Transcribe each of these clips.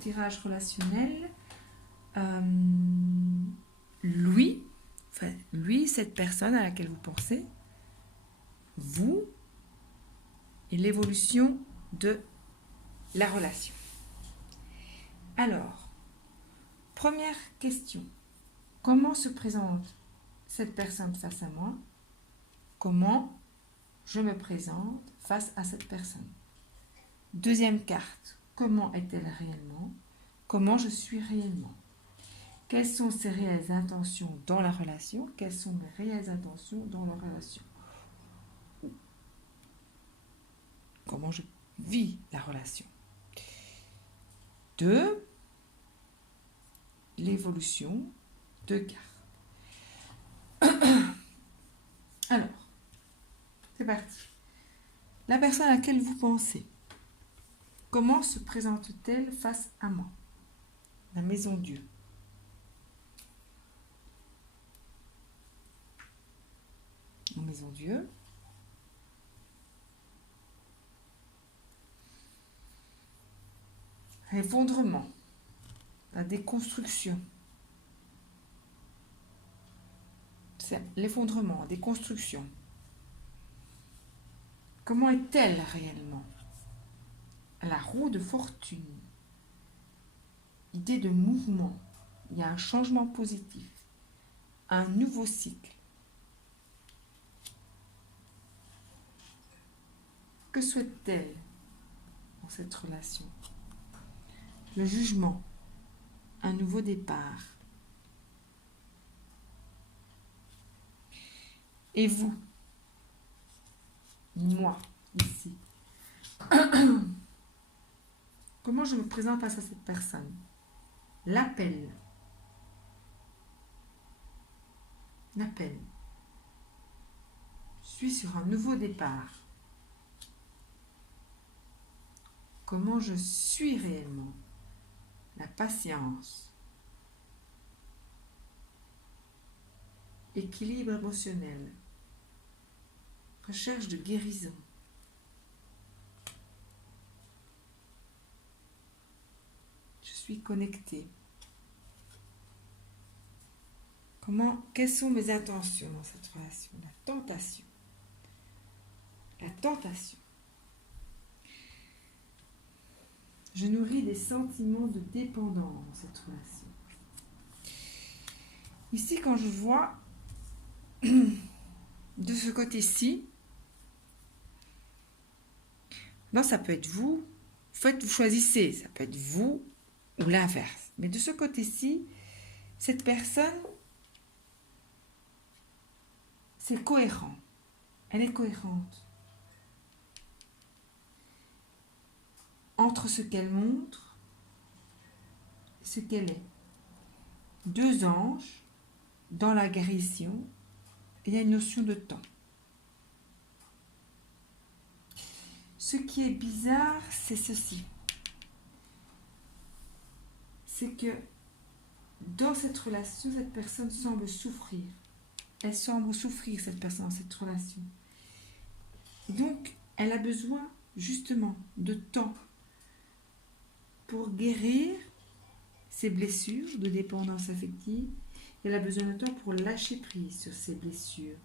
tirage relationnel, lui, cette personne à laquelle vous pensez, vous et l'évolution de la relation. Alors, première question. Comment se présente cette personne face à moi? Comment je me présente face à cette personne? Deuxième carte. Comment est-elle réellement? Comment je suis réellement? Quelles sont ses réelles intentions dans la relation? Quelles sont mes réelles intentions dans la relation? Comment je vis la relation? 2. L'évolution de cartes. Alors, c'est parti. La personne à laquelle vous pensez, comment se présente-t-elle face à moi? La maison Dieu. La maison Dieu. L'effondrement, la déconstruction. C'est l'effondrement, la déconstruction. Comment est-elle réellement? La roue de fortune. Idée de mouvement. Il y a un changement positif. Un nouveau cycle. Que souhaite-t-elle dans cette relation? Le jugement. Un nouveau départ. Et vous? Moi, ici. Comment je me présente face à cette personne? L'appel. L'appel. Je suis sur un nouveau départ. Comment je suis réellement? La patience. Équilibre émotionnel. Recherche de guérison. Je suis connectée. Quelles sont mes intentions dans cette relation? La tentation. La tentation. Je nourris des sentiments de dépendance dans cette relation. Ici, quand je vois de ce côté-ci, non, ça peut être vous. En fait, vous choisissez. Ça peut être vous ou l'inverse. Mais de ce côté-ci, cette personne, c'est cohérent. Elle est cohérente. Entre ce qu'elle montre et ce qu'elle est. 2 anges dans la guérison, il y a une notion de temps. Ce qui est bizarre, c'est ceci. C'est que dans cette relation, cette personne semble souffrir. Elle semble souffrir, cette personne, dans cette relation. Donc, elle a besoin, justement, de temps pour guérir ses blessures de dépendance affective. Elle a besoin de temps pour lâcher prise sur ses blessures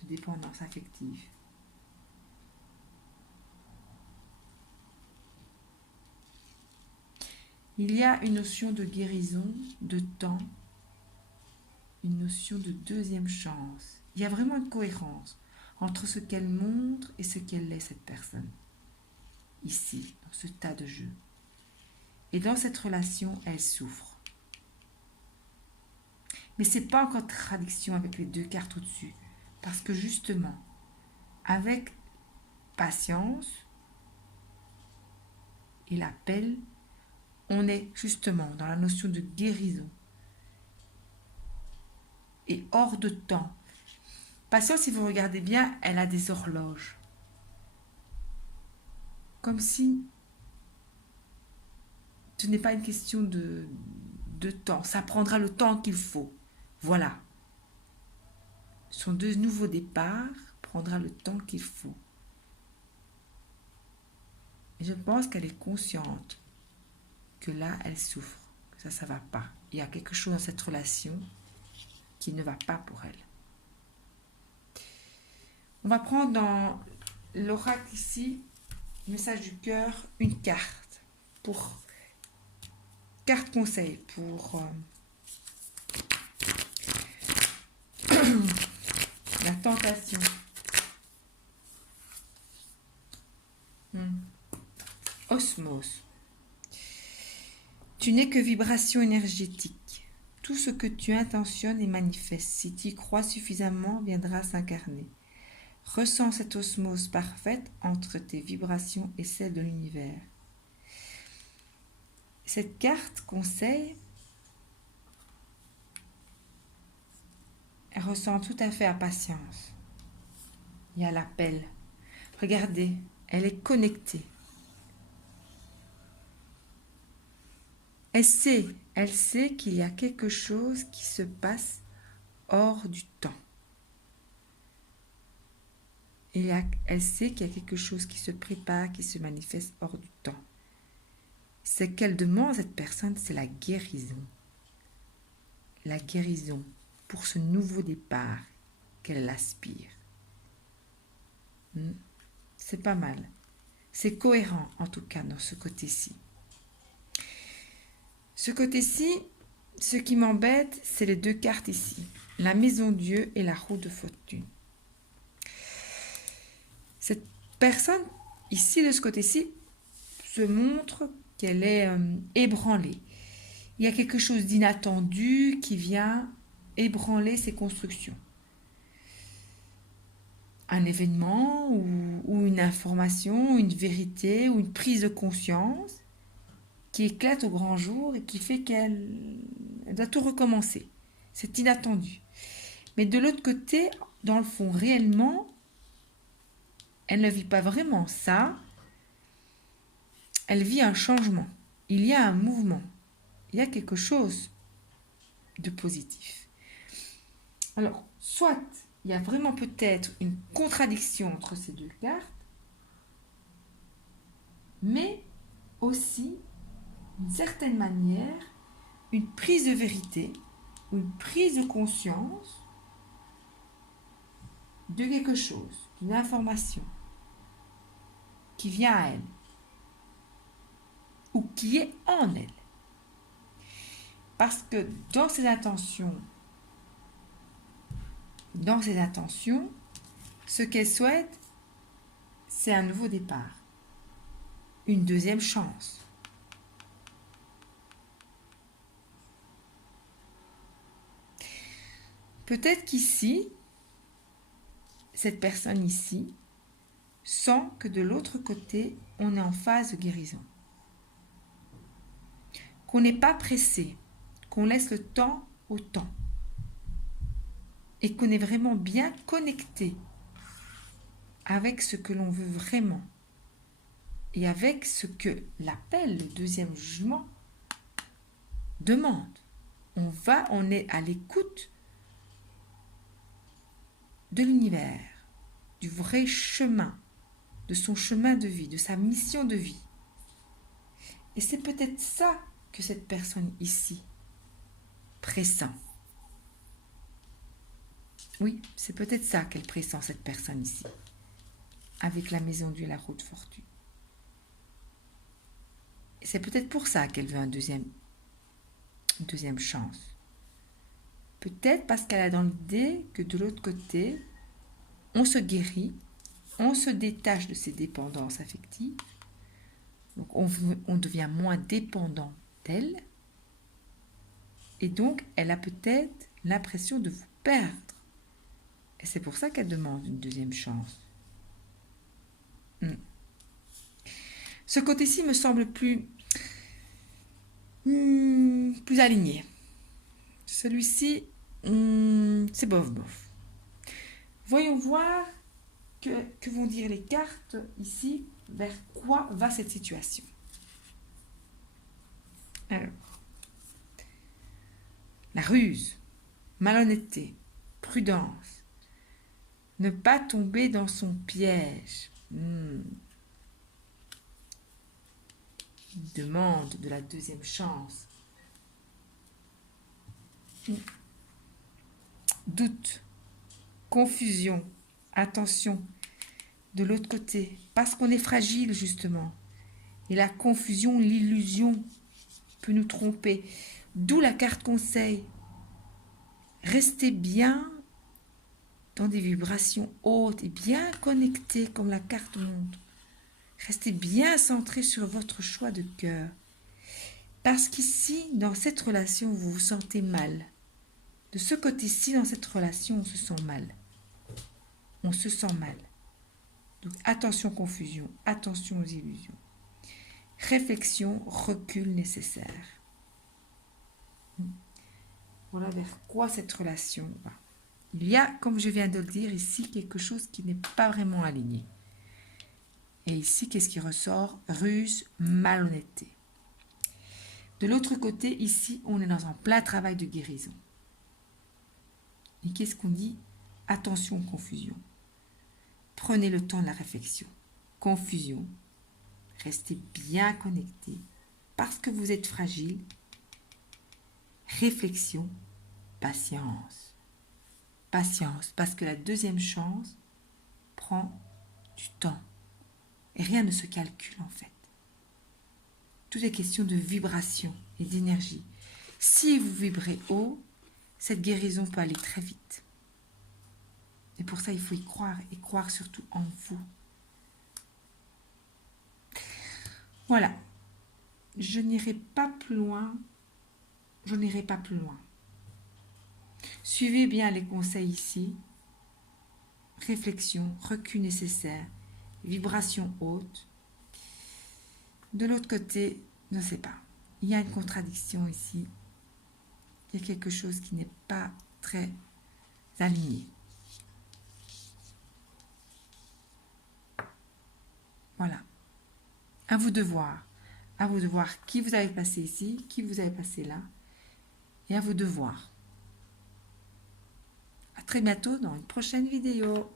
de dépendance affective. Il y a une notion de guérison, de temps, une notion de deuxième chance. Il y a vraiment une cohérence entre ce qu'elle montre et ce qu'elle est, cette personne. Ici, dans ce tas de jeu. Et dans cette relation, elle souffre. Mais ce n'est pas en contradiction avec les 2 cartes au-dessus. Parce que justement, avec patience et l'appel, on est justement dans la notion de guérison. Et hors de temps. Patience, si vous regardez bien, elle a des horloges. Comme si ce n'est pas une question de temps. Ça prendra le temps qu'il faut. Voilà. Son 2 nouveaux départs prendra le temps qu'il faut. Et je pense qu'elle est consciente que là, elle souffre, que ça va pas. Il y a quelque chose dans cette relation qui ne va pas pour elle. On va prendre dans l'oracle ici, message du cœur, une carte. Carte conseil pour la tentation. Osmose. Tu n'es que vibration énergétique. Tout ce que tu intentionnes et manifestes, si tu y crois suffisamment, viendra s'incarner. Ressens cette osmose parfaite entre tes vibrations et celles de l'univers. Cette carte conseil, elle ressemble tout à fait à patience. Il y a l'appel. Regardez, elle est connectée. Elle sait qu'il y a quelque chose qui se passe hors du temps. Elle sait qu'il y a quelque chose qui se prépare, qui se manifeste hors du temps. Ce qu'elle demande à cette personne, c'est la guérison. La guérison pour ce nouveau départ qu'elle aspire. C'est pas mal. C'est cohérent, en tout cas, dans ce côté-ci. Ce côté-ci, ce qui m'embête, c'est les deux cartes ici. La maison Dieu et la roue de fortune. Cette personne, ici, de ce côté-ci, se montre qu'elle est ébranlée. Il y a quelque chose d'inattendu qui vient ébranler ses constructions. Un événement ou une information, une vérité ou une prise de conscience qui éclate au grand jour et qui fait qu'elle doit tout recommencer. C'est inattendu. Mais de l'autre côté, dans le fond, réellement, elle ne vit pas vraiment ça. Elle vit un changement. Il y a un mouvement. Il y a quelque chose de positif. Alors, soit il y a vraiment peut-être une contradiction entre ces deux cartes, mais aussi, d'une certaine manière, une prise de vérité, ou une prise de conscience de quelque chose, d'une information qui vient à elle, ou qui est en elle. Parce que dans ses intentions, ce qu'elle souhaite, c'est un nouveau départ, une deuxième chance. Peut-être qu'ici, cette personne ici sent que de l'autre côté, on est en phase de guérison. Qu'on n'est pas pressé, qu'on laisse le temps au temps. Et qu'on est vraiment bien connecté avec ce que l'on veut vraiment. Et avec ce que l'appel, le deuxième jugement, demande. On est à l'écoute de l'univers, du vrai chemin, de son chemin de vie, de sa mission de vie. Et c'est peut-être ça que cette personne ici pressent. Oui, c'est peut-être ça qu'elle pressent, cette personne ici, avec la maison Dieu et la roue de fortune. Et c'est peut-être pour ça qu'elle veut une deuxième chance. Peut-être parce qu'elle a dans l'idée que de l'autre côté, on se guérit, on se détache de ses dépendances affectives, donc on devient moins dépendant d'elle, et donc elle a peut-être l'impression de vous perdre. Et c'est pour ça qu'elle demande une deuxième chance. Ce côté-ci me semble plus aligné. Celui-ci, c'est bof. Voyons voir que vont dire les cartes ici, vers quoi va cette situation. Alors, la ruse, malhonnêteté, prudence, ne pas tomber dans son piège. demande de la deuxième chance. Doute, confusion, attention, de l'autre côté, parce qu'on est fragile justement. Et la confusion, l'illusion peut nous tromper. D'où la carte conseil. Restez bien dans des vibrations hautes et bien connectés comme la carte montre. Restez bien centré sur votre choix de cœur. Parce qu'ici, dans cette relation, vous vous sentez mal. De ce côté-ci, dans cette relation, on se sent mal. On se sent mal. Donc attention confusion, attention aux illusions. Réflexion, recul nécessaire. Voilà vers quoi cette relation va. Il y a, comme je viens de le dire, ici quelque chose qui n'est pas vraiment aligné. Et ici, qu'est-ce qui ressort? Ruse, malhonnêteté. De l'autre côté, ici, on est dans un plein travail de guérison. Et qu'est-ce qu'on dit? Attention aux confusions. Prenez le temps de la réflexion. Confusion. Restez bien connecté parce que vous êtes fragile. Réflexion. Patience. Patience, parce que la deuxième chance prend du temps. Et rien ne se calcule en fait. Tout est question de vibration et d'énergie. Si vous vibrez haut, cette guérison peut aller très vite. Et pour ça, il faut y croire, et croire surtout en vous. Voilà. Je n'irai pas plus loin. Je n'irai pas plus loin. Suivez bien les conseils ici. Réflexion, recul nécessaire, vibration haute. De l'autre côté, je ne sais pas. Il y a une contradiction ici. Il y a quelque chose qui n'est pas très aligné. Voilà. À vous de voir. À vous de voir qui vous avez passé ici, qui vous avez passé là. Et à vous de voir. À très bientôt dans une prochaine vidéo.